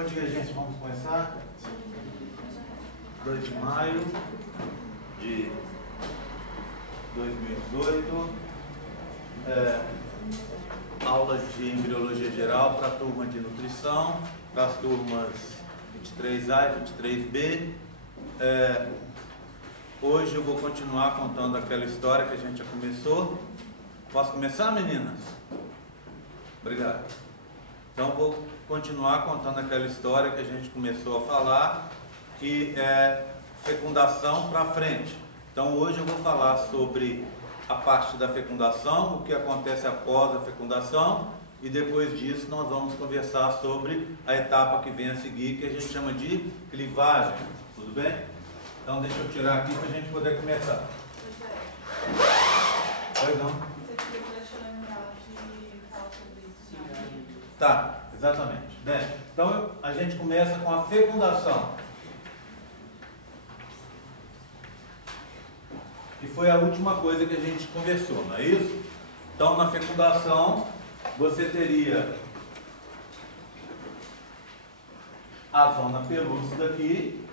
Bom dia, gente. Vamos começar. 2 de maio de 2018. Aulas de embriologia geral para a turma de nutrição, para as turmas 23A e 23B. Hoje eu vou continuar contando aquela história que a gente já começou. Posso começar, meninas? Obrigado. Então vou continuar contando aquela história que a gente começou a falar, que é fecundação para frente. Então hoje eu vou falar sobre a parte da fecundação, o que acontece após a fecundação, e depois disso nós vamos conversar sobre a etapa que vem a seguir, que a gente chama de clivagem. Tudo bem? Então deixa eu tirar aqui para a gente poder começar. Pois não? Tá, exatamente. Né? Então a gente começa com a fecundação, que foi a última coisa que a gente conversou, não é isso? Então na fecundação você teria a zona pelúcida aqui,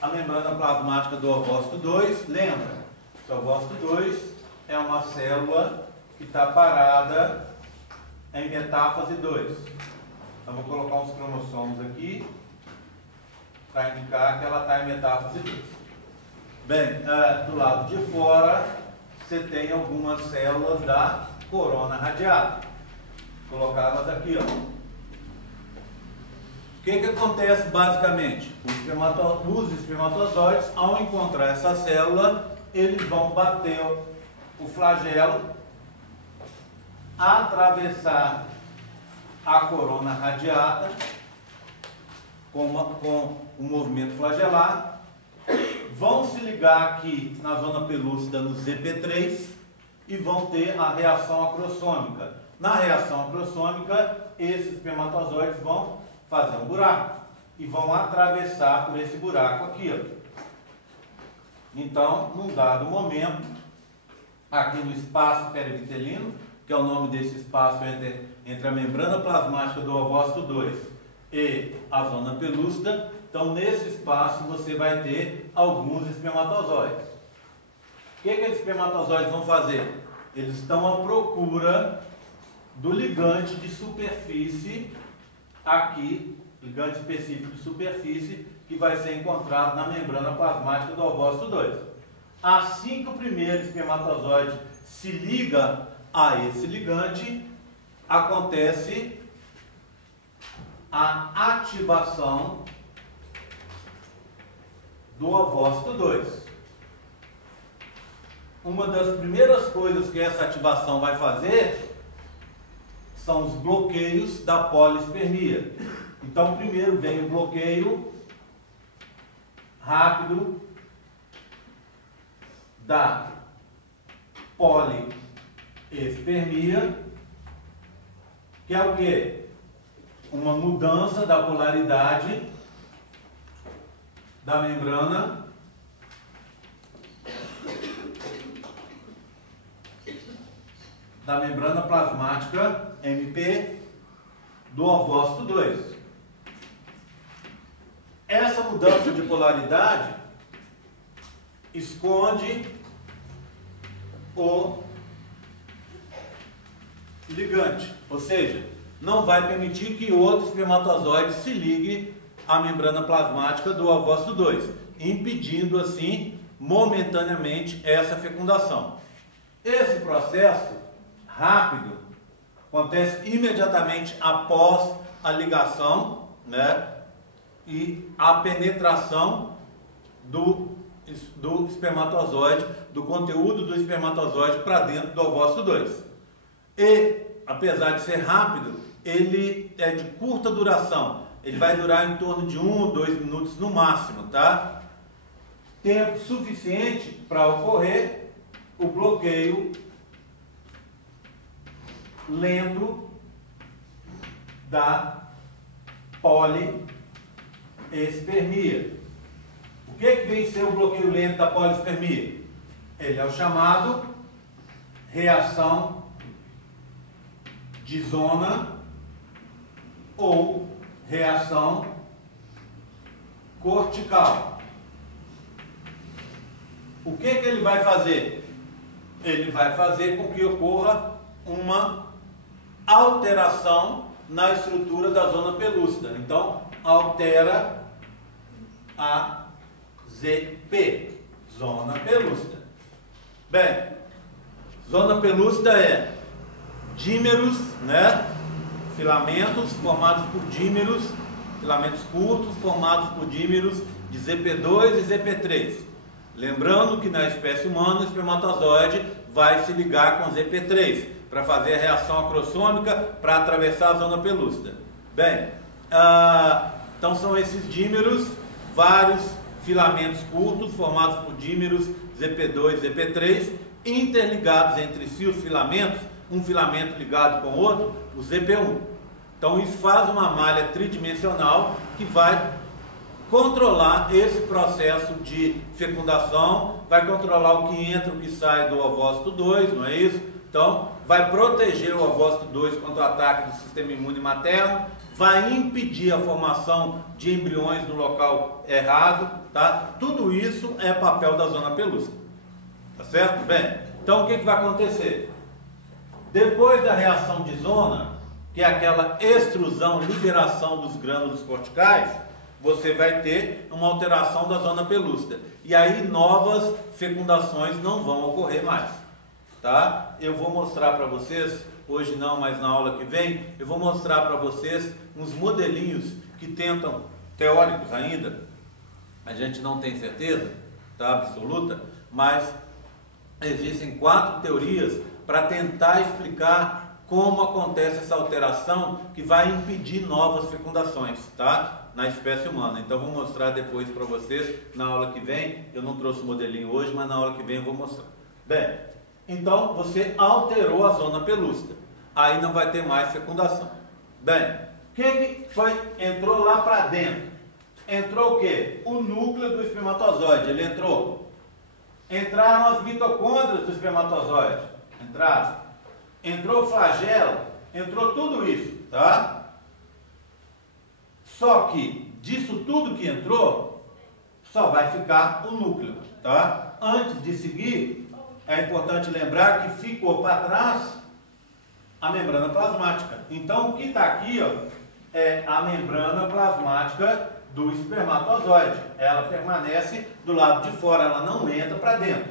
a membrana plasmática do ovócito 2, lembra? O ovócito 2 é uma célula que está parada em metáfase 2. Então vou colocar uns cromossomos aqui para indicar que ela está em metáfase 2. Bem, do lado de fora você tem algumas células da corona radiata. Vou colocá-las aqui, ó. O que acontece basicamente? Os espermatozoides, ao encontrar essa célula, eles vão bater o flagelo, atravessar a corona radiata com o movimento flagelar, vão se ligar aqui na zona pelúcida no ZP3 e vão ter a reação acrossômica. Na reação acrossômica, esses espermatozoides vão fazer um buraco e vão atravessar por esse buraco aqui, ó. Então, num dado momento, aqui no espaço perivitelino, que é o nome desse espaço entre a membrana plasmática do ovócito 2 e a zona pelúcida, então nesse espaço você vai ter alguns espermatozoides. O que esses espermatozoides vão fazer? Eles estão à procura do ligante de superfície aqui, ligante específico de superfície, que vai ser encontrado na membrana plasmática do ovócito 2. Assim que o primeiro espermatozoide se liga a esse ligante, acontece a ativação do ovócito 2. Uma das primeiras coisas que essa ativação vai fazer são os bloqueios da polispermia. Então, primeiro vem o bloqueio rápido da poliespermia, que é o quê? Uma mudança da polaridade da membrana plasmática MP do ovócito 2. Essa mudança de polaridade esconde o ligante, ou seja, não vai permitir que outro espermatozoide se ligue à membrana plasmática do ovócito 2, impedindo assim momentaneamente essa fecundação. Esse processo rápido acontece imediatamente após a ligação, né, e a penetração do espermatozoide, do conteúdo do espermatozoide para dentro do ovócito 2. E, apesar de ser rápido, ele é de curta duração. Ele vai durar em torno de 1 ou 2 minutos no máximo, tá? Tempo suficiente para ocorrer o bloqueio lento da poliespermia. O que vem ser o bloqueio lento da poliespermia? Ele é o chamado reação de zona ou reação cortical. O que que ele vai fazer? Ele vai fazer com que ocorra uma alteração na estrutura da zona pelúcida. Então, altera a ZP, zona pelúcida. Bem, zona pelúcida é dímeros, né? Filamentos formados por dímeros, filamentos curtos formados por dímeros de ZP2 e ZP3. Lembrando que na espécie humana o espermatozoide vai se ligar com ZP3 para fazer a reação acrossômica para atravessar a zona pelúcida. Bem, então são esses dímeros, vários filamentos curtos formados por dímeros ZP2 e ZP3, interligados entre si os filamentos, um filamento ligado com o outro, o ZP1. Então isso faz uma malha tridimensional que vai controlar esse processo de fecundação, vai controlar o que entra e o que sai do ovócito 2, não é isso? Então, vai proteger o ovócito 2 contra o ataque do sistema imune materno, vai impedir a formação de embriões no local errado, tá? Tudo isso é papel da zona pelúcida, tá certo? Bem, então o que vai acontecer? Depois da reação de zona, que é aquela extrusão, liberação dos grânulos corticais, você vai ter uma alteração da zona pelúcida. E aí novas fecundações não vão ocorrer mais. Tá? Eu vou mostrar para vocês, hoje não, mas na aula que vem, eu vou mostrar para vocês uns modelinhos que tentam, teóricos ainda, a gente não tem certeza, tá, absoluta, mas existem 4 teorias para tentar explicar como acontece essa alteração que vai impedir novas fecundações, tá? Na espécie humana. Então vou mostrar depois para vocês na aula que vem. Eu não trouxe o modelinho hoje, mas na aula que vem eu vou mostrar. Bem, então você alterou a zona pelúcida. Aí não vai ter mais fecundação. Bem, o que foi? Entrou lá para dentro. Entrou o quê? O núcleo do espermatozoide. Ele entrou. Entraram as mitocôndrias do espermatozoide. Entraram. Entrou o flagelo. Entrou tudo isso, tá? Só que disso tudo que entrou, só vai ficar o núcleo, tá? Antes de seguir, é importante lembrar que ficou para trás a membrana plasmática. Então, o que está aqui, ó, é a membrana plasmática do espermatozoide. Ela permanece do lado de fora, ela não entra para dentro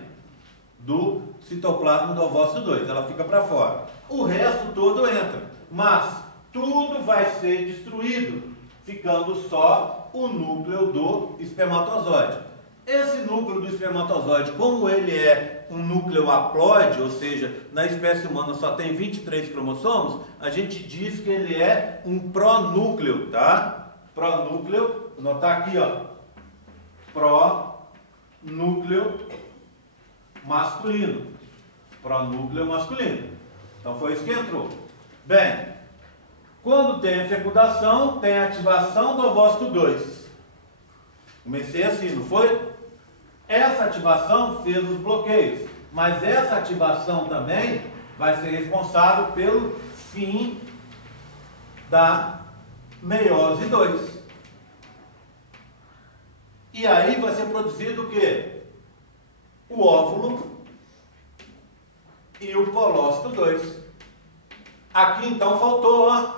do citoplasma do ovócito 2, ela fica para fora. O resto todo entra, mas tudo vai ser destruído, ficando só o núcleo do espermatozoide. Esse núcleo do espermatozoide, como ele é um núcleo haploide, ou seja, na espécie humana só tem 23 cromossomos, a gente diz que ele é um pronúcleo, tá? Pronúcleo, vou anotar aqui, ó, pronúcleo masculino. Pronúcleo masculino. Então foi isso que entrou. Bem, quando tem a fecundação, tem a ativação do ovócito 2. Comecei assim, não foi? Essa ativação fez os bloqueios, mas essa ativação também vai ser responsável pelo fim da meiose 2. E aí vai ser produzido o quê? O óvulo e o polócito 2. Aqui então faltou, ó,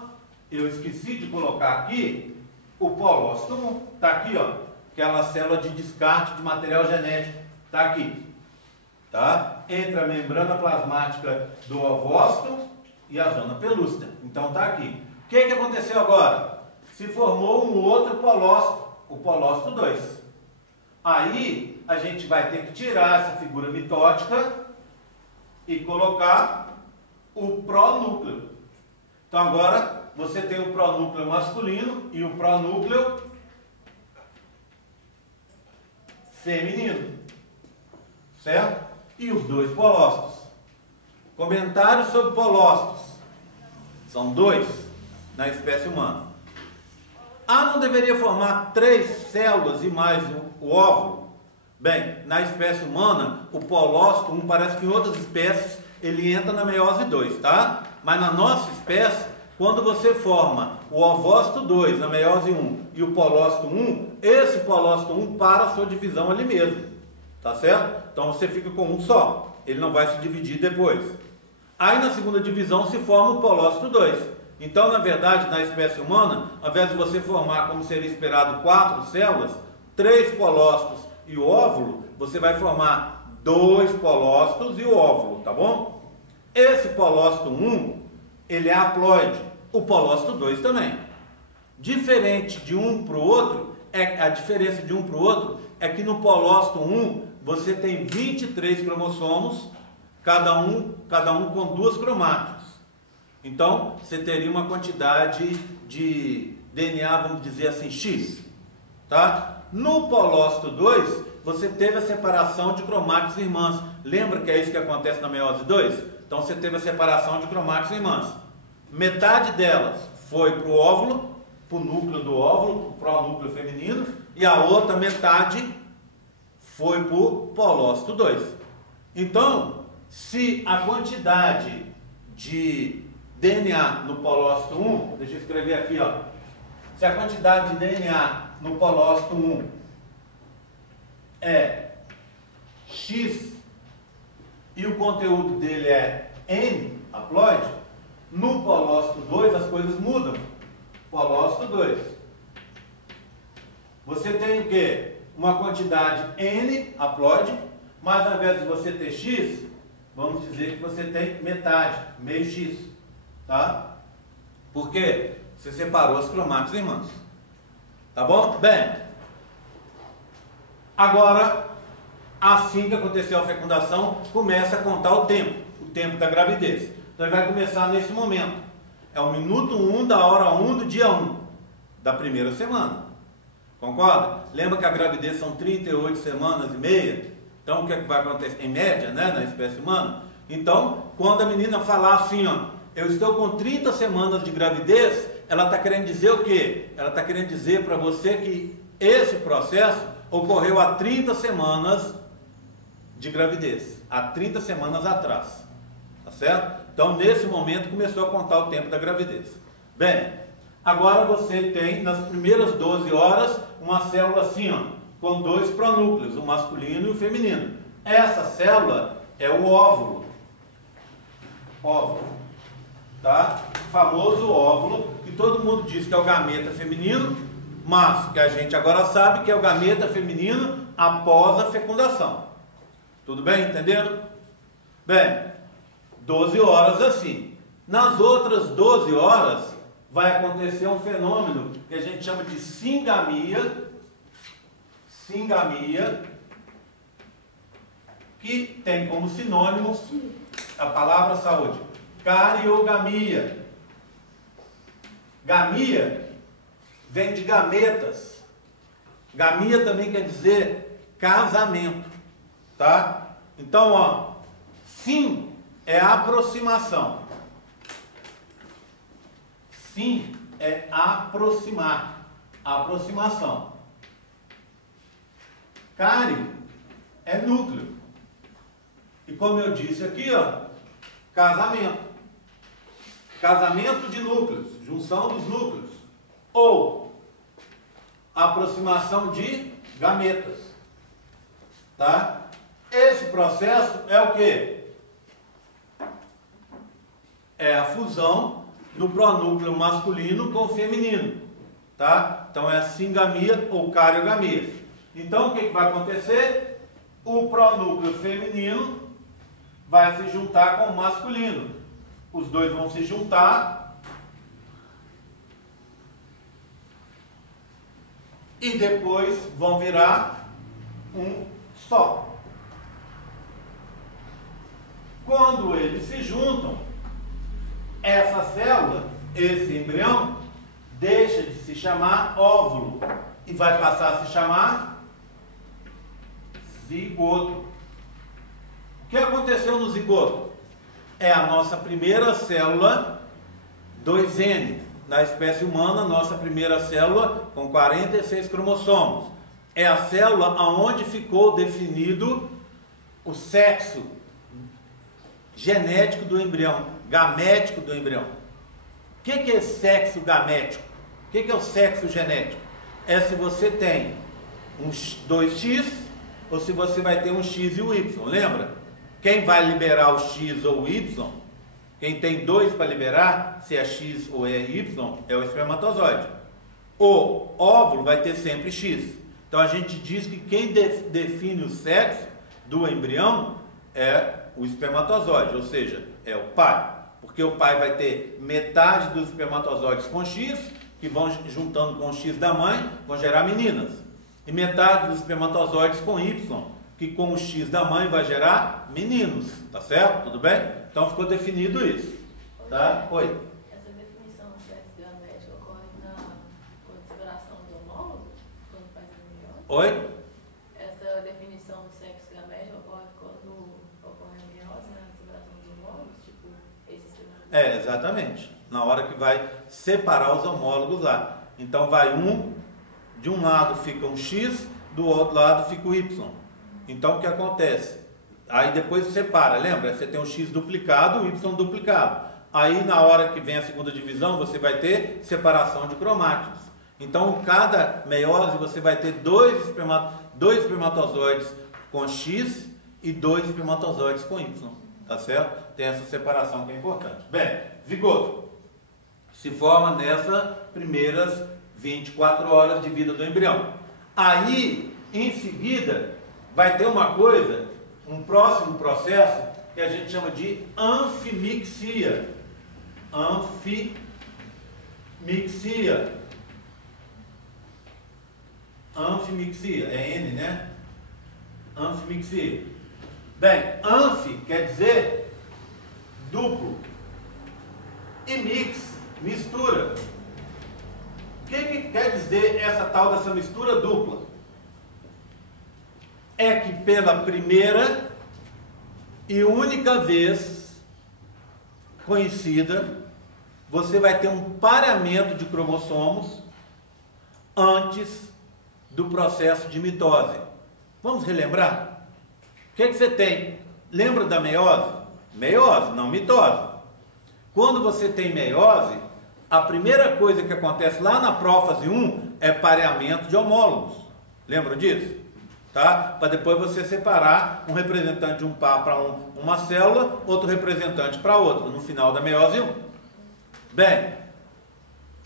eu esqueci de colocar aqui o polócito 1. Está aqui, ó, aquela célula de descarte de material genético. Está aqui, tá? Entre a membrana plasmática do ovócito e a zona pelúcida. Então está aqui. O que aconteceu agora? Se formou um outro polócito, o polócito 2. Aí a gente vai ter que tirar essa figura mitótica e colocar o pronúcleo. Então agora você tem o pronúcleo masculino e o pronúcleo feminino, certo? E os dois polócitos. Comentários sobre polócitos. São 2 na espécie humana. Não deveria formar 3 células e mais o óvulo? Bem, na espécie humana, o polócito 1 parece que em outras espécies ele entra na meiose 2, tá? Mas na nossa espécie, quando você forma o ovócito 2 na meiose 1 e o polócito 1, esse polócito 1 para a sua divisão ali mesmo, tá certo? Então você fica com um só, ele não vai se dividir depois. Aí na segunda divisão se forma o polócito 2. Então, na verdade, na espécie humana, ao invés de você formar, como seria esperado, 4 células, 3 polócitos e o óvulo, você vai formar 2 polócitos e o óvulo, tá bom? Esse polócito 1, ele é haploide, o polócito 2 também. Diferente de um para o outro, a diferença de um para o outro é que no polócito 1 você tem 23 cromossomos, cada um com 2 cromátides. Então, você teria uma quantidade de DNA, vamos dizer assim, X, tá? No polócito 2, você teve a separação de cromátides irmãs. Lembra que é isso que acontece na meiose 2? Então, você teve a separação de cromátides irmãs. Metade delas foi para o óvulo, para o núcleo do óvulo, para o pronúcleo feminino, e a outra metade foi para o polócito 2. Então, se a quantidade de DNA no polócito 1, deixa eu escrever aqui, ó. Se a quantidade de DNA no polócito 1 é X e o conteúdo dele é N, haploide, no polócito 2 as coisas mudam. Polócito 2. Você tem o quê? Uma quantidade N, haploide, mas ao invés de você ter X, vamos dizer que você tem metade, meio X. Tá? Por quê? Você separou as cromátides irmãs. Tá bom? Bem, agora, assim que aconteceu a fecundação, começa a contar o tempo da gravidez. Então ele vai começar nesse momento. É o minuto 1 da hora 1 do dia 1 da primeira semana. Concorda? Lembra que a gravidez são 38 semanas e meia? Então o que é que vai acontecer? Em média, né, na espécie humana? Então, quando a menina falar assim, ó, eu estou com 30 semanas de gravidez, ela está querendo dizer o quê? Ela está querendo dizer para você que esse processo ocorreu há 30 semanas de gravidez, há 30 semanas atrás, tá certo? Então, nesse momento, começou a contar o tempo da gravidez. Bem, agora você tem, nas primeiras 12 horas, uma célula assim, ó, com 2 pronúcleos, o masculino e o feminino. Essa célula é o óvulo. Óvulo. Tá? O famoso óvulo, que todo mundo diz que é o gameta feminino, mas que a gente agora sabe que é o gameta feminino após a fecundação. Tudo bem? Entenderam? Bem, 12 horas assim. Nas outras 12 horas vai acontecer um fenômeno que a gente chama de singamia, que tem como sinônimos a palavra saúde. Cariogamia. Gamia vem de gametas. Gamia também quer dizer casamento, tá? Então, ó, sim é aproximação. Sim é aproximar, aproximação. Cário é núcleo. E como eu disse aqui, ó, casamento. Casamento de núcleos, junção dos núcleos, ou aproximação de gametas, tá? Esse processo é o quê? É a fusão do pronúcleo masculino com o feminino, tá? Então é a singamia ou cariogamia. Então o que vai acontecer? O pronúcleo feminino vai se juntar com o masculino. Os dois vão se juntar e depois vão virar um só. Quando eles se juntam, essa célula, esse embrião, deixa de se chamar óvulo e vai passar a se chamar zigoto. O que aconteceu no zigoto? É a nossa primeira célula 2N. Na espécie humana, nossa primeira célula com 46 cromossomos. é a célula onde ficou definido o sexo genético do embrião, gamético do embrião. O que é sexo gamético? O que é o sexo genético? É se você tem uns 2x ou se você vai ter um x e o y, lembra? Quem vai liberar o x ou o y, quem tem 2 para liberar, se é x ou é y, é o espermatozoide. O óvulo vai ter sempre x. Então a gente diz que quem define o sexo do embrião é o espermatozoide, ou seja, é o pai. Porque o pai vai ter metade dos espermatozoides com x, que vão juntando com o x da mãe, vão gerar meninas. E metade dos espermatozoides com y, que com o x da mãe vai gerar meninos. Tá certo? Tudo bem? Então ficou definido isso. Tá? Oi. Essa definição do sexo gamético ocorre na separação dos homólogos? Quando faz a meiose? Oi? Essa definição do sexo gamético ocorre quando ocorre a meiose, né? Na separação dos homólogos? Tipo, esse espermatozoide? Exatamente. Na hora que vai separar os homólogos lá. Então vai de um lado fica um X, do outro lado fica o Y. Então o que acontece? Aí depois separa, lembra? Você tem um X duplicado, o Y duplicado. Aí na hora que vem a segunda divisão, você vai ter separação de cromátidos. Então em cada meiose você vai ter dois espermatozoides com X e 2 espermatozoides com Y. Tá certo? Tem essa separação que é importante. Bem, zigoto se forma nessas primeiras 24 horas de vida do embrião. Aí, em seguida, vai ter uma coisa, um próximo processo, que a gente chama de anfimixia. Anfimixia. Anfimixia, é N, né? Anfimixia. Bem, anf quer dizer duplo. E mix, mistura. O que quer dizer essa tal dessa mistura dupla? É que pela primeira e única vez conhecida, você vai ter um pareamento de cromossomos antes do processo de mitose. Vamos relembrar? O que você tem? Lembra da meiose? Meiose, não mitose. Quando você tem meiose, a primeira coisa que acontece lá na prófase 1 é pareamento de homólogos. Lembram disso? Tá? Para depois você separar um representante de um par para uma célula, outro representante para outra, no final da meiose 1. Bem,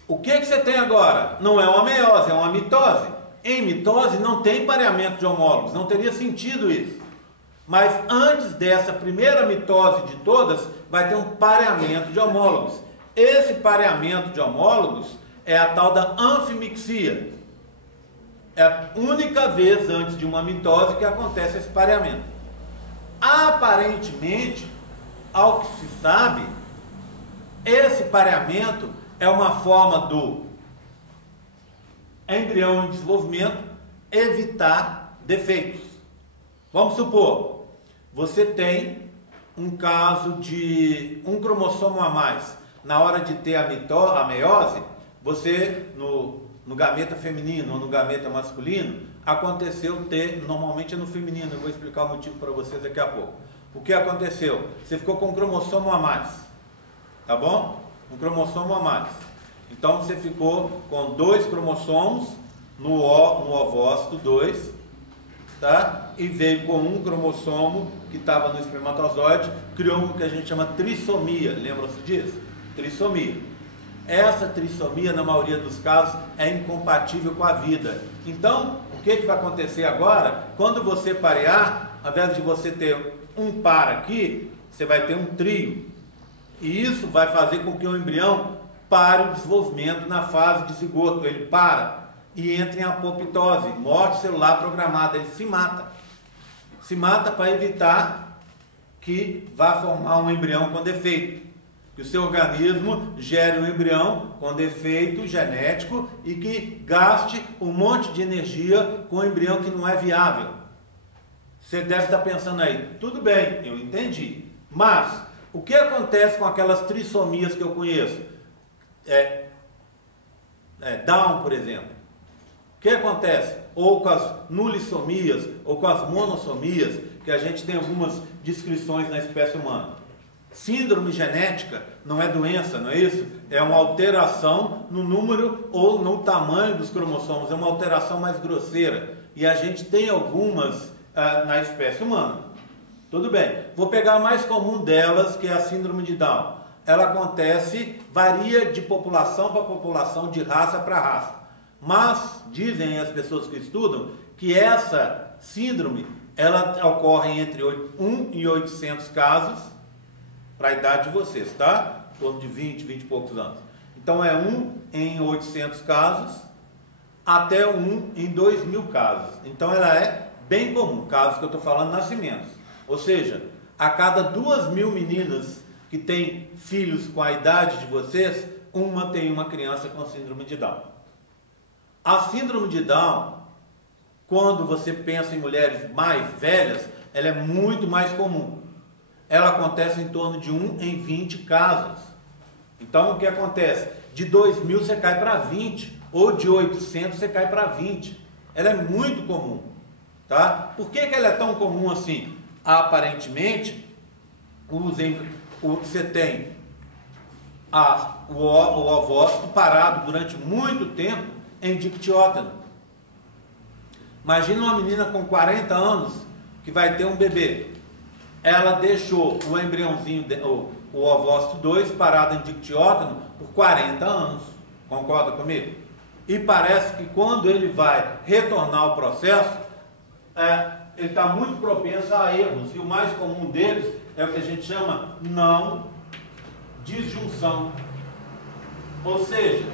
o que você tem agora? Não é uma meiose, é uma mitose. Em mitose não tem pareamento de homólogos, não teria sentido isso. Mas antes dessa primeira mitose de todas, vai ter um pareamento de homólogos. Esse pareamento de homólogos é a tal da anfimixia. É a única vez antes de uma mitose que acontece esse pareamento. Aparentemente, ao que se sabe, esse pareamento é uma forma do embrião em desenvolvimento evitar defeitos. Vamos supor, você tem um caso de um cromossomo a mais. Na hora de ter a meiose, você, no gameta feminino ou no gameta masculino, aconteceu ter, normalmente é no feminino, eu vou explicar o motivo para vocês daqui a pouco. O que aconteceu? Você ficou com um cromossomo a mais, tá bom? Um cromossomo a mais. Então você ficou com 2 cromossomos no ovócito 2, tá? E veio com um cromossomo que estava no espermatozoide, criou o que a gente chama trissomia. Lembram-se disso? Trissomia. Essa trissomia, na maioria dos casos, é incompatível com a vida. Então, o que vai acontecer agora? Quando você parear, ao invés de você ter um par aqui, você vai ter um trio. E isso vai fazer com que o embrião pare o desenvolvimento na fase de zigoto. Ele para e entra em apoptose, morte celular programada. Ele se mata. Se mata para evitar que vá formar um embrião com defeito. Que o seu organismo gere um embrião com defeito genético e que gaste um monte de energia com um embrião que não é viável. Você deve estar pensando aí, tudo bem, eu entendi. Mas, o que acontece com aquelas trissomias que eu conheço? Down, por exemplo. O que acontece? Ou com as nulissomias, ou com as monossomias, que a gente tem algumas descrições na espécie humana. Síndrome genética não é doença, não é isso? É uma alteração no número ou no tamanho dos cromossomos, é uma alteração mais grosseira. E a gente tem algumas na espécie humana. Tudo bem. Vou pegar a mais comum delas, que é a síndrome de Down. Ela acontece, varia de população para população, de raça para raça. Mas, dizem as pessoas que estudam, que essa síndrome, ela ocorre entre 1 e 800 casos, para a idade de vocês, tá? Em torno de 20 e poucos anos. Então é 1 em 800 casos, até 1 em 2.000 casos. Então ela é bem comum, casos que eu estou falando, nascimentos. Ou seja, a cada 2.000 meninas que têm filhos com a idade de vocês, uma tem uma criança com síndrome de Down. A síndrome de Down, quando você pensa em mulheres mais velhas, ela é muito mais comum. Ela acontece em torno de 1 em 20 casos. Então, o que acontece? De 2.000 você cai para 20, ou de 800 você cai para 20. Ela é muito comum, tá? Por que ela é tão comum assim? Aparentemente, você tem o ovócito parado durante muito tempo em dictiótano. Imagina uma menina com 40 anos que vai ter um bebê. Ela deixou o embriãozinho, o ovócito 2, parado em dictiótano por 40 anos. Concorda comigo? E parece que quando ele vai retornar ao processo, ele está muito propenso a erros. E o mais comum deles é o que a gente chama não disjunção. Ou seja,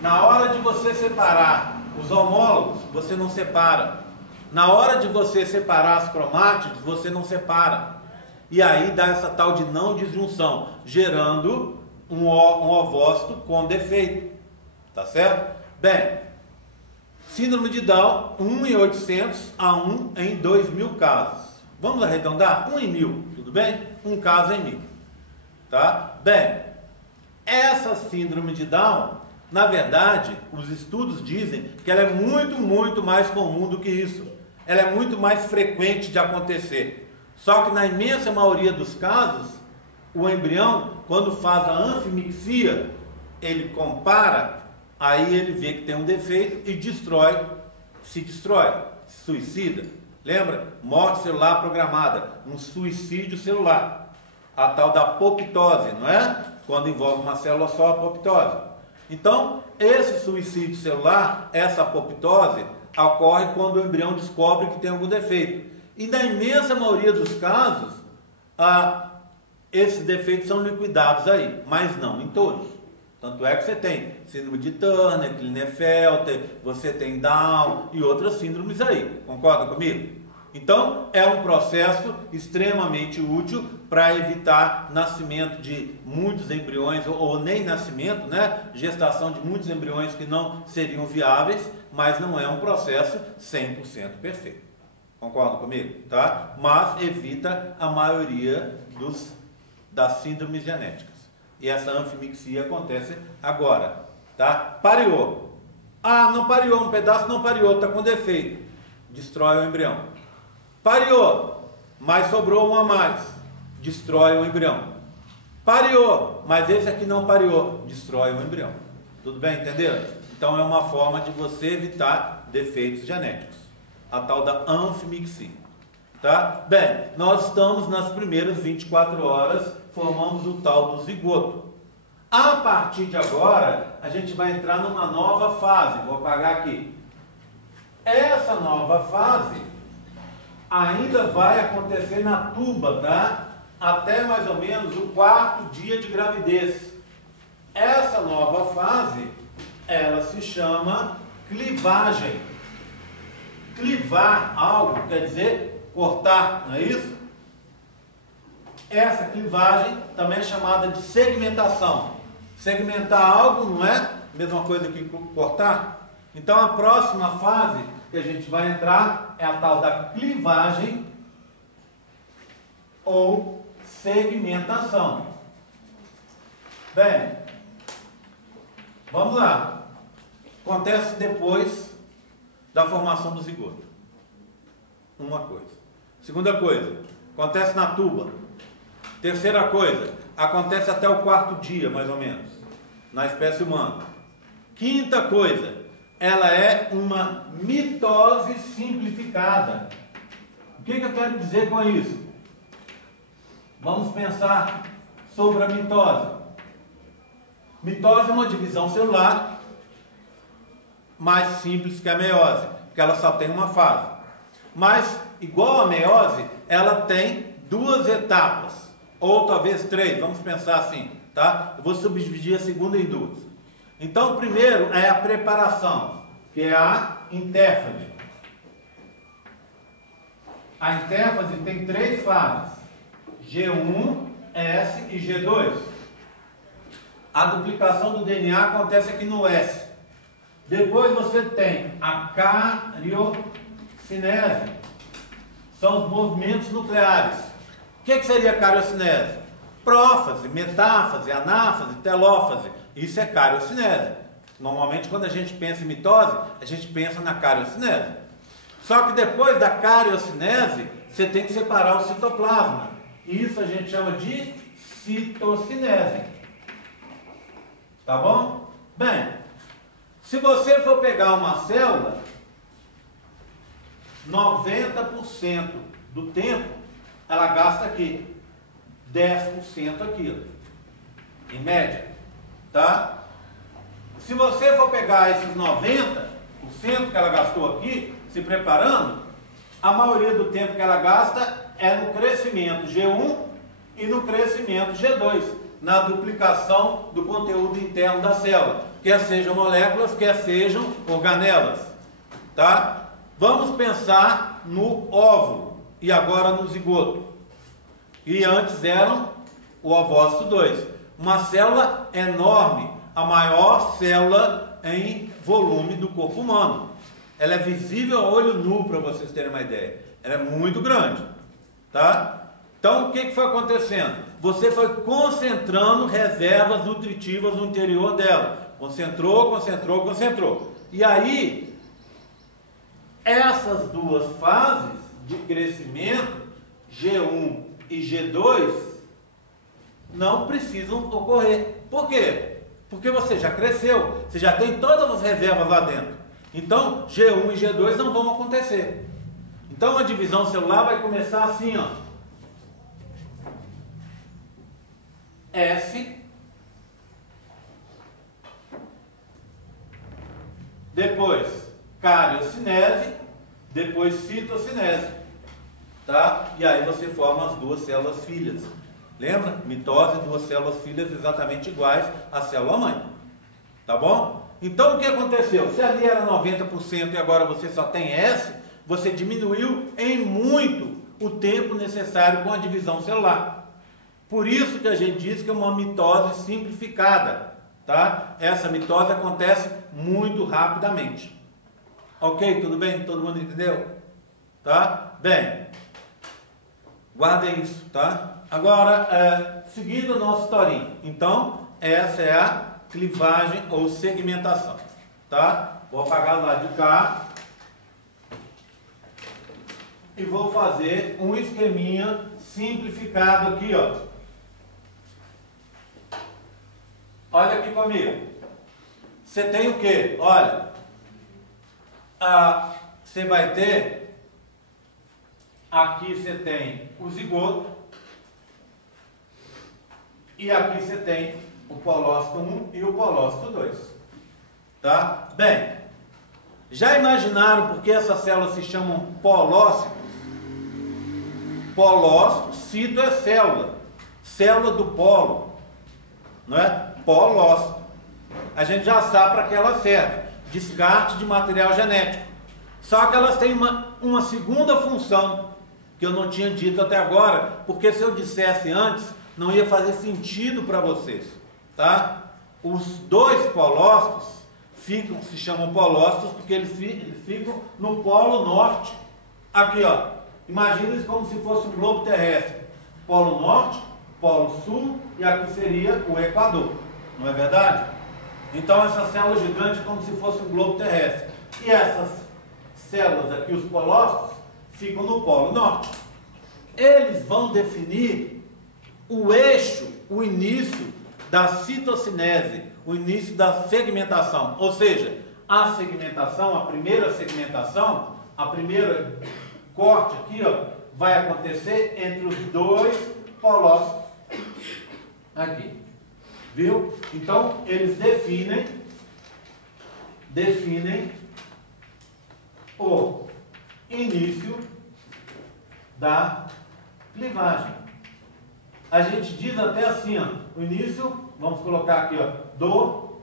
na hora de você separar os homólogos, você não separa. Na hora de você separar as cromátides, você não separa. E aí dá essa tal de não disjunção, gerando um ovócito com defeito. Tá certo? Bem, síndrome de Down, 1 em 800 a 1 em 2.000 casos. Vamos arredondar? 1 em 1.000, tudo bem? Um caso em 1.000. Tá? Bem, essa síndrome de Down, na verdade, os estudos dizem que ela é muito, muito mais comum do que isso. Ela é muito mais frequente de acontecer. Só que na imensa maioria dos casos, o embrião, quando faz a anfimixia, ele compara, aí ele vê que tem um defeito e se destrói, se suicida. Lembra? Morte celular programada, um suicídio celular. A tal da apoptose, não é? Quando envolve uma célula só, a apoptose. Então, esse suicídio celular, essa apoptose, ocorre quando o embrião descobre que tem algum defeito. E na imensa maioria dos casos, esses defeitos são liquidados aí, mas não em todos. Tanto é que você tem síndrome de Turner, Klinefelter, você tem Down e outras síndromes aí. Concorda comigo? Então, é um processo extremamente útil para evitar nascimento de muitos embriões, ou nem nascimento, né? Gestação de muitos embriões que não seriam viáveis, mas não é um processo 100% perfeito. Concorda comigo? Tá? Mas evita a maioria das síndromes genéticas. E essa anfimixia acontece agora. Tá? Pareou. Não pareou, um pedaço não pareou, está com defeito. Destrói o embrião. Pareou, mas sobrou um a mais. Destrói o embrião. Pareou, mas esse aqui não pareou. Destrói o embrião. Tudo bem? Entenderam? Então é uma forma de você evitar defeitos genéticos. A tal da anfimixia. Tá? Bem, nós estamos nas primeiras 24 horas, formamos o tal do zigoto. A partir de agora, a gente vai entrar numa nova fase. Vou apagar aqui. Essa nova fase ainda vai acontecer na tuba, tá? Até mais ou menos o 4º dia de gravidez. Essa nova fase, ela se chama clivagem. Clivar algo quer dizer cortar, não é isso? Essa clivagem também é chamada de segmentação. Segmentar algo não é a mesma coisa que cortar? Então a próxima fase que a gente vai entrar é a tal da clivagem ou segmentação. Bem, vamos lá. Acontece depois da formação do zigoto. Uma coisa. Segunda coisa, acontece na tuba. Terceira coisa, acontece até o 4º dia, mais ou menos, na espécie humana. Quinta coisa, ela é uma mitose simplificada. O que eu quero dizer com isso? Vamos pensar sobre a mitose. Mitose é uma divisão celular mais simples que a meiose, porque ela só tem uma fase. Mas, igual a meiose, ela tem 2 etapas, ou talvez 3, vamos pensar assim, tá? Eu vou subdividir a segunda em 2. Então, primeiro é a preparação, que é a intérfase. A intérfase tem 3 fases, G1, S e G2. A duplicação do DNA acontece aqui no S. Depois você tem a cariocinese. São os movimentos nucleares. O que seria a cariocinese? Prófase, metáfase, anáfase, telófase. Isso é cariocinese. Normalmente, quando a gente pensa em mitose, a gente pensa na cariocinese. Só que depois da cariocinese, você tem que separar o citoplasma. Isso a gente chama de citocinese. Tá bom? Bem, se você for pegar uma célula, 90% do tempo ela gasta aqui, 10% aqui, em média, tá? Se você for pegar esses 90% que ela gastou aqui, se preparando, a maioria do tempo que ela gasta é no crescimento G1 e no crescimento G2, na duplicação do conteúdo interno da célula, quer sejam moléculas, quer sejam organelas, tá? Vamos pensar no óvulo e agora no zigoto. E antes eram o ovócito 2. Uma célula enorme, a maior célula em volume do corpo humano. Ela é visível a olho nu, para vocês terem uma ideia. Ela é muito grande, tá? Então, o que foi acontecendo? Você foi concentrando reservas nutritivas no interior dela. Concentrou, concentrou, concentrou. E aí, essas 2 fases de crescimento, G1 e G2, não precisam ocorrer. Por quê? Porque você já cresceu, você já tem todas as reservas lá dentro. Então, G1 e G2 não vão acontecer. Então, a divisão celular vai começar assim, ó. S, depois cariocinese, depois citocinese, tá? E aí você forma as 2 células filhas. Lembra? Mitose, 2 células filhas exatamente iguais à célula mãe, tá bom? Então o que aconteceu? Se ali era 90% e agora você só tem S, você diminuiu em muito o tempo necessário com a divisão celular. Por isso que a gente diz que é uma mitose simplificada, tá? Essa mitose acontece muito rapidamente. Ok? Tudo bem? Todo mundo entendeu? Tá? Bem, guardem isso, tá? Agora, seguindo o nosso historinho. Então, essa é a clivagem ou segmentação, tá? Vou apagar do lado de cá e vou fazer um esqueminha simplificado aqui, ó. Olha aqui comigo. Você tem o quê? Olha, você vai ter, aqui você tem o zigoto, e aqui você tem o polócito 1 e o polócito 2. Tá? Bem, já imaginaram por que essas células se chamam polócitos? Polócito, cito é célula, célula do polo, não é? Polócito. A gente já sabe para que ela serve, descarte de material genético. Só que elas têm uma segunda função, que eu não tinha dito até agora, porque se eu dissesse antes, não ia fazer sentido para vocês, tá? Os 2 polócitos se chamam polócitos porque eles ficam no polo norte. Aqui, ó, imagina isso como se fosse um globo terrestre. Polo norte, polo sul, e aqui seria o Equador, não é verdade? Então essa célula gigante é como se fosse um globo terrestre. E essas células aqui, os polócitos, ficam no polo norte. Eles vão definir o eixo, o início da citocinese, o início da segmentação. Ou seja, a segmentação, a primeira segmentação, a primeira corte aqui, ó, vai acontecer entre os dois polócitos aqui. Viu? Então, eles definem o início da clivagem. A gente diz até assim, ó, o início, vamos colocar aqui, ó, do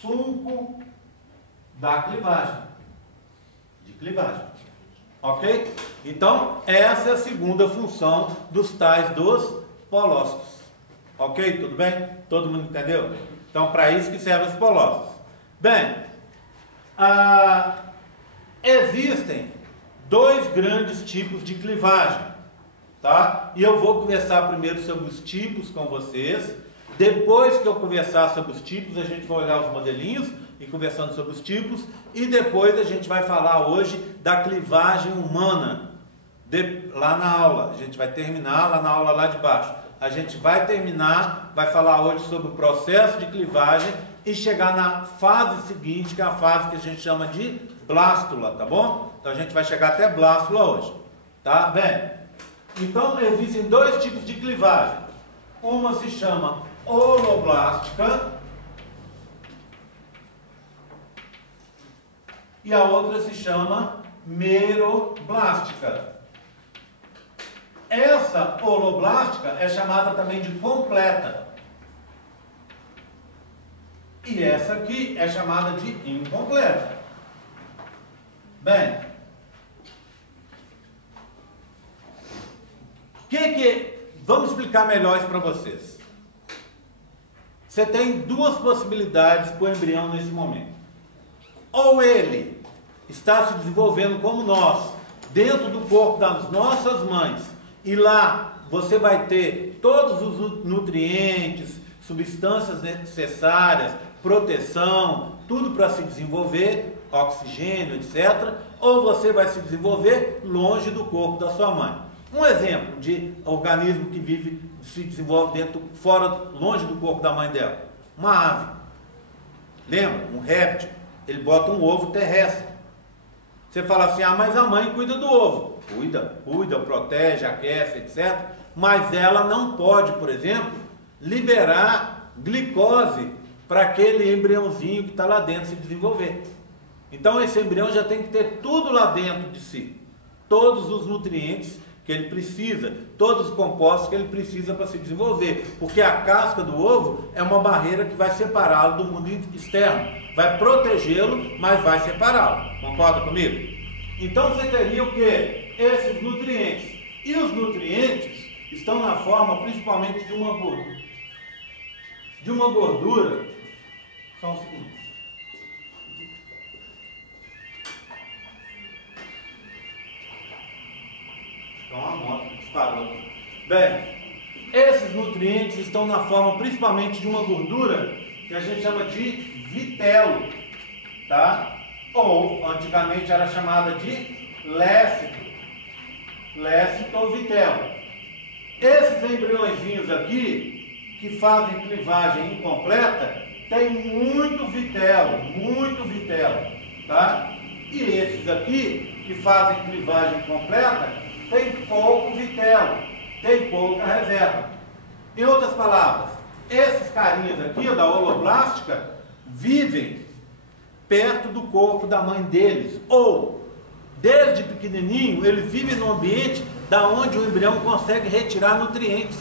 sulco da clivagem. De clivagem. Ok? Então, essa é a segunda função dos tais dos polócitos. Ok? Tudo bem? Todo mundo entendeu? Então, para isso que servem os polócitos. Bem, existem dois grandes tipos de clivagem, tá? E eu vou conversar primeiro sobre os tipos com vocês. Depois que eu conversar sobre os tipos, a gente vai olhar os modelinhos e conversando sobre os tipos. E depois a gente vai falar hoje da clivagem humana, lá na aula. A gente vai terminar lá na aula lá de baixo. A gente vai terminar, vai falar hoje sobre o processo de clivagem e chegar na fase seguinte, que é a fase que a gente chama de blástula, tá bom? Então a gente vai chegar até blástula hoje, tá? Bem, então existem dois tipos de clivagem. Uma se chama holoblástica e a outra se chama meroblástica. Essa holoblástica é chamada também de completa. E essa aqui é chamada de incompleta. Bem, vamos explicar melhor isso para vocês. Você tem duas possibilidades para o embrião nesse momento. Ou ele está se desenvolvendo como nós, dentro do corpo das nossas mães, e lá você vai ter todos os nutrientes, substâncias necessárias, proteção, tudo para se desenvolver, oxigênio, etc. Ou você vai se desenvolver longe do corpo da sua mãe. Um exemplo de organismo que se desenvolve longe do corpo da mãe dela. Uma ave. Lembra? Um réptil. Ele bota um ovo terrestre. Você fala assim, mas a mãe cuida do ovo. Cuida, protege, aquece, etc. Mas ela não pode, por exemplo, liberar glicose para aquele embriãozinho que está lá dentro se desenvolver. Então esse embrião já tem que ter tudo lá dentro de si. Todos os nutrientes que ele precisa, todos os compostos que ele precisa para se desenvolver. Porque a casca do ovo é uma barreira que vai separá-lo do mundo externo. Vai protegê-lo, mas vai separá-lo. Concorda comigo? Então você teria o quê? Esses nutrientes. E os nutrientes estão na forma principalmente de uma gordura. Só um segundo. Então uma moto disparou aqui. Bem, esses nutrientes estão na forma principalmente de uma gordura que a gente chama de vitelo, tá? Ou antigamente era chamada de lécito ou vitelo. Esses embriõezinhos aqui, que fazem clivagem incompleta, tem muito vitelo, tá? E esses aqui, que fazem clivagem completa, tem pouco vitelo, tem pouca reserva. Em outras palavras, esses carinhas aqui, da holoblástica, vivem perto do corpo da mãe deles, ou desde pequenininho eles vivem num ambiente da onde o embrião consegue retirar nutrientes.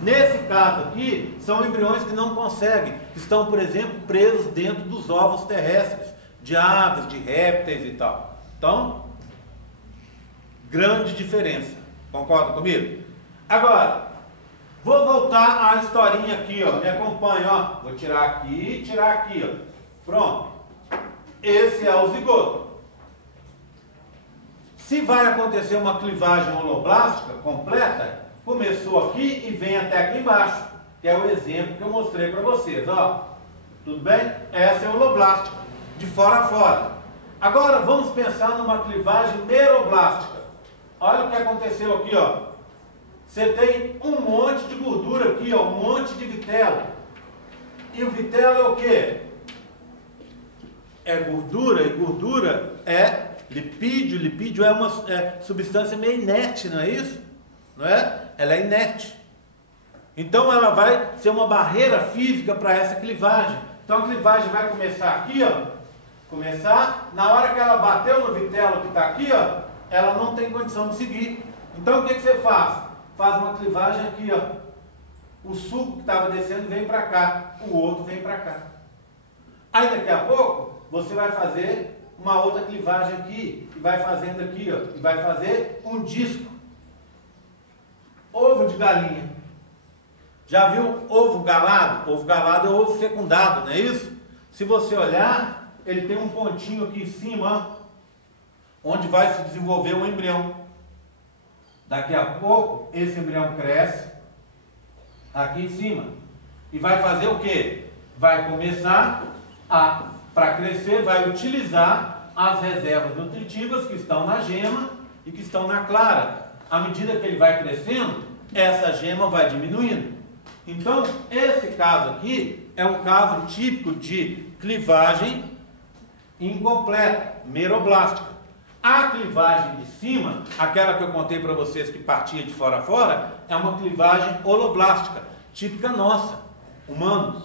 Nesse caso aqui, são embriões que não conseguem, estão, por exemplo, presos dentro dos ovos terrestres, de aves, de répteis e tal. Então, grande diferença. Concorda comigo? Agora, vou voltar à historinha aqui, ó. Me acompanha, ó. Vou tirar aqui e tirar aqui, ó. Pronto. Esse é o zigoto. Se vai acontecer uma clivagem holoblástica completa, começou aqui e vem até aqui embaixo, que é o exemplo que eu mostrei para vocês, ó. Tudo bem? Essa é holoblástica, de fora a fora. Agora vamos pensar numa clivagem meroblástica. Olha o que aconteceu aqui, ó. Você tem um monte de gordura aqui, ó, um monte de vitelo. E o vitelo é o quê? É gordura, e gordura é lipídio. Lipídio é uma substância meio inerte, não é isso? Não é? Ela é inerte. Então ela vai ser uma barreira física para essa clivagem. Então a clivagem vai começar aqui, ó. Na hora que ela bateu no vitelo que está aqui, ó, ela não tem condição de seguir. Então o que você faz? Faz uma clivagem aqui, ó. O suco que estava descendo vem para cá, o outro vem para cá. Aí daqui a pouco você vai fazer uma outra clivagem aqui, e vai fazendo aqui, ó, e vai fazer um disco. Ovo de galinha. Já viu ovo galado? Ovo galado é ovo fecundado, não é isso? Se você olhar, ele tem um pontinho aqui em cima, ó, onde vai se desenvolver o embrião. Daqui a pouco, esse embrião cresce aqui em cima. E vai fazer o quê? Vai começar para crescer, vai utilizar as reservas nutritivas que estão na gema e que estão na clara. À medida que ele vai crescendo, essa gema vai diminuindo. Então, esse caso aqui é um caso típico de clivagem incompleta, meroblástica. A clivagem de cima, aquela que eu contei para vocês que partia de fora a fora, é uma clivagem holoblástica, típica nossa, humanos.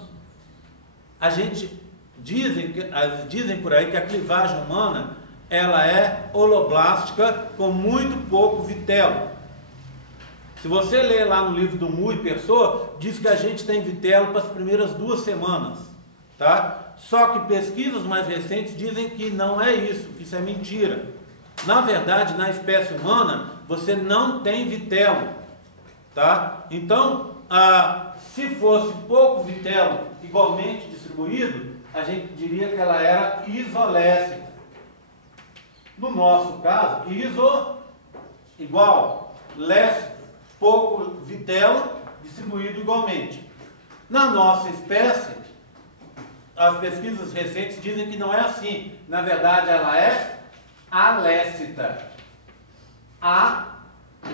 A gente dizem por aí que a clivagem humana, ela é holoblástica com muito pouco vitelo. Se você ler lá no livro do Mui Pessoa, diz que a gente tem vitelo para as primeiras 2 semanas, tá? Só que pesquisas mais recentes dizem que não é isso, que isso é mentira. Na verdade, na espécie humana, você não tem vitelo, tá? Então, se fosse pouco vitelo igualmente distribuído, a gente diria que ela era isolécita. No nosso caso, igual, lécito, pouco vitelo distribuído igualmente. Na nossa espécie, as pesquisas recentes dizem que não é assim. Na verdade, ela é alécita.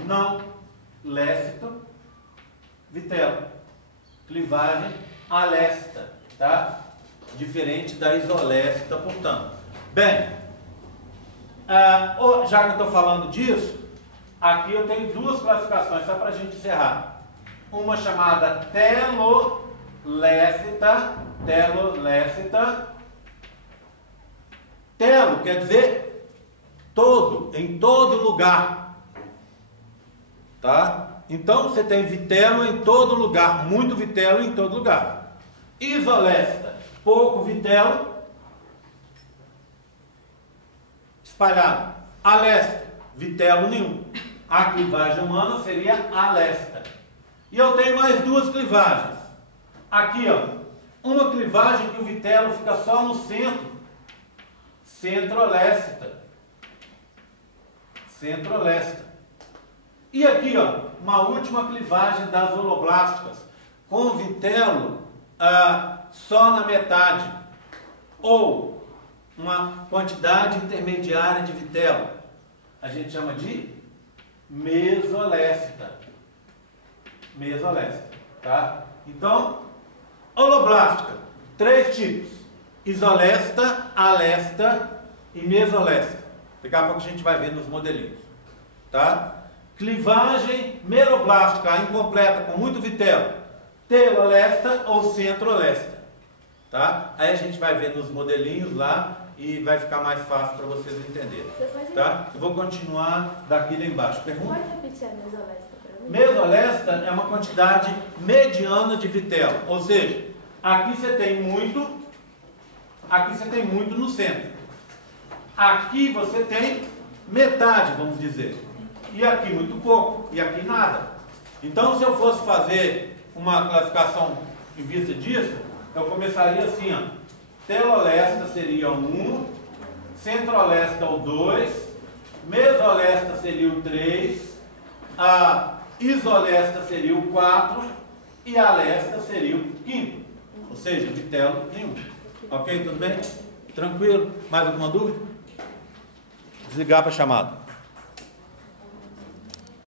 Não lécito, vitelo. Clivagem alécita, tá? Diferente da isolécita, portanto. Bem, já que eu estou falando disso, aqui eu tenho 2 classificações, só para a gente encerrar. Uma chamada telolécita. Telo quer dizer todo, em todo lugar. Tá? Então você tem vitelo em todo lugar, muito vitelo em todo lugar. Isolécita, pouco vitelo, espalhado. Alécita, vitelo nenhum. A clivagem humana seria alécita. E eu tenho mais 2 clivagens. Aqui, ó, uma clivagem que o vitelo fica só no centro, centrolécita. E aqui, ó, uma última clivagem das holoblásticas, com vitelo só na metade, ou uma quantidade intermediária de vitelo. A gente chama de mesolécita. Tá? Então, holoblástica, 3 tipos: isolécita, alécita e mesolécita. Daqui a pouco a gente vai ver nos modelinhos, tá? Clivagem meroblástica incompleta com muito vitelo, telolécita ou centrolécita, tá? Aí a gente vai ver nos modelinhos lá e vai ficar mais fácil para vocês entenderem, tá? Eu vou continuar daqui lá embaixo. Pergunta? Pode repetir a mesolécita para mim? Mesolécita é uma quantidade mediana de vitelo, ou seja, aqui você tem muito no centro. Aqui você tem metade, vamos dizer. E aqui muito pouco, e aqui nada. Então, se eu fosse fazer uma classificação em vista disso, eu começaria assim, ó. Telolécita seria o 1, centrolécita o 2, mesolécita seria o 3, a isolécita seria o 4 e a alécita seria o 5º. Ou seja, vitelo nenhum. Ok? Tudo bem? Tranquilo? Mais alguma dúvida? Desligar para chamada.